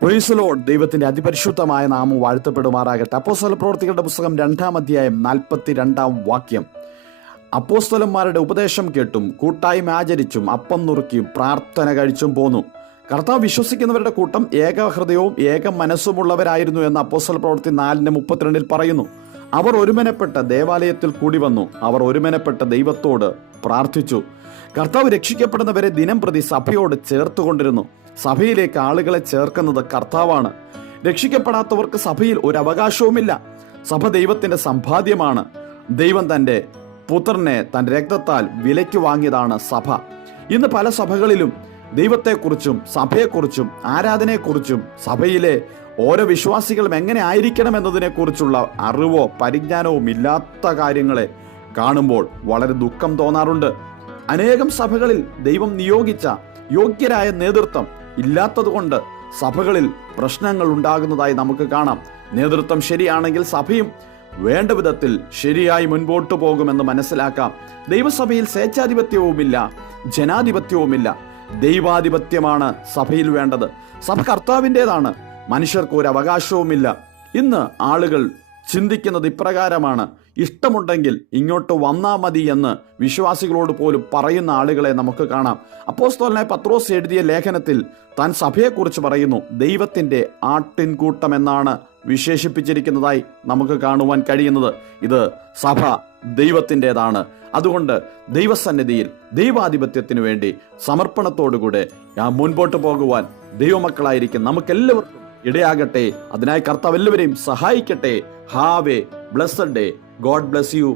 Praise Lord. ദൈവത്തിന്റെ അതിപരിശുദ്ധമായ നാമം വാഴ്ത്തപ്പെടുമാറാകട്ടെ. അപ്പോസ്തല പ്രവൃത്തികളുടെ പുസ്തകം 2-ാം അധ്യായം 42-ാം വാക്യം. അപ്പോസ്തലന്മാരുടെ ഉപദേശം കേട്ടും കൂട്ടായ്മ ആചരിച്ചും അപ്പം നുറുക്കിയും പ്രാർത്ഥന കഴിച്ചും പോന്നു. കർത്താവ് വിശ്വസിക്കുന്നവരുടെ കൂട്ടം ഏകഹൃദയവും ഏക മനസ്സുമുള്ളവരായിരുന്നു എന്ന് അപ്പോസ്തല പ്രവൃത്തി 4:32 പറയുന്നു. അവർ ഒരുമനപ്പെട്ട ദേവാലയത്തിൽ കൂടി വന്നു. അവർ ഒരുമനപ്പെട്ട ദൈവത്തോട് പ്രാർത്ഥിച്ചു. കർത്താവ് രക്ഷിക്കപ്പെടുന്നവരെ ദിനം പ്രതി സഭയോട് ചേർത്തുകൊണ്ടിരുന്നു. സഭയിലേക്ക് ആളുകളെ ചേർക്കുന്നത് കർത്താവാണ്. രക്ഷിക്കപ്പെടാത്തവർക്ക് സഭയിൽ ഒരു അവകാശവുമില്ല. സഭ ദൈവത്തിന്റെ സമ്പാദ്യമാണ്. ദൈവം തൻ്റെ പുത്രനെ തൻ്റെ രക്തത്താൽ വിലയ്ക്ക് വാങ്ങിയതാണ് സഭ. ഇന്ന് പല സഭകളിലും ദൈവത്തെക്കുറിച്ചും സഭയെക്കുറിച്ചും ആരാധനയെക്കുറിച്ചും സഭയിലെ ഓരോ വിശ്വാസികളും എങ്ങനെ ആയിരിക്കണം എന്നതിനെക്കുറിച്ചുള്ള അറിവോ പരിജ്ഞാനവും ഇല്ലാത്ത കാര്യങ്ങളെ കാണുമ്പോൾ വളരെ ദുഃഖം തോന്നാറുണ്ട്. അനേകം സഭകളിൽ ദൈവം നിയോഗിച്ച യോഗ്യരായ നേതൃത്വം ഇല്ലാത്തതുകൊണ്ട് സഭകളിൽ പ്രശ്നങ്ങൾ ഉണ്ടാകുന്നതായി നമുക്ക് കാണാം. നേതൃത്വം ശരിയാണെങ്കിൽ സഭയും വേണ്ട വിധത്തിൽ ശരിയായി മുൻപോട്ട് പോകുമെന്ന് മനസ്സിലാക്കാം. ദൈവസഭയിൽ സ്വേച്ഛാധിപത്യവുമില്ല, ജനാധിപത്യവുമില്ല. ദൈവാധിപത്യമാണ് സഭയിൽ വേണ്ടത്. സഭ കർത്താവിൻ്റെതാണ്. മനുഷ്യർക്ക് ഒരു അവകാശവുമില്ല. ഇന്ന് ആളുകൾ ചിന്തിക്കുന്നത് ഇപ്രകാരമാണ്: ഇഷ്ടമുണ്ടെങ്കിൽ ഇങ്ങോട്ട് വന്നാ മതി എന്ന് വിശ്വാസികളോട് പോലും പറയുന്ന ആളുകളെ നമുക്ക് കാണാം. അപ്പോസ്തലനായ പത്രോസ് എഴുതിയ ലേഖനത്തിൽ താൻ സഭയെക്കുറിച്ച് പറയുന്നു, ദൈവത്തിൻ്റെ ആട്ടിൻകൂട്ടം എന്നാണ് വിശേഷിപ്പിച്ചിരിക്കുന്നതായി നമുക്ക് കാണുവാൻ കഴിയുന്നത്. ഇത് സഭ ദൈവത്തിൻ്റെതാണ്. അതുകൊണ്ട് ദൈവസന്നിധിയിൽ ദൈവാധിപത്യത്തിനു വേണ്ടി സമർപ്പണത്തോടുകൂടെ മുൻപോട്ട് പോകുവാൻ ദൈവമക്കളായിരിക്കും നമുക്കെല്ലാവർക്കും ഇടയാകട്ടെ. അതിനായി കർത്താവ് എല്ലാവരെയും സഹായിക്കട്ടെ. Have A blessed day. God bless you.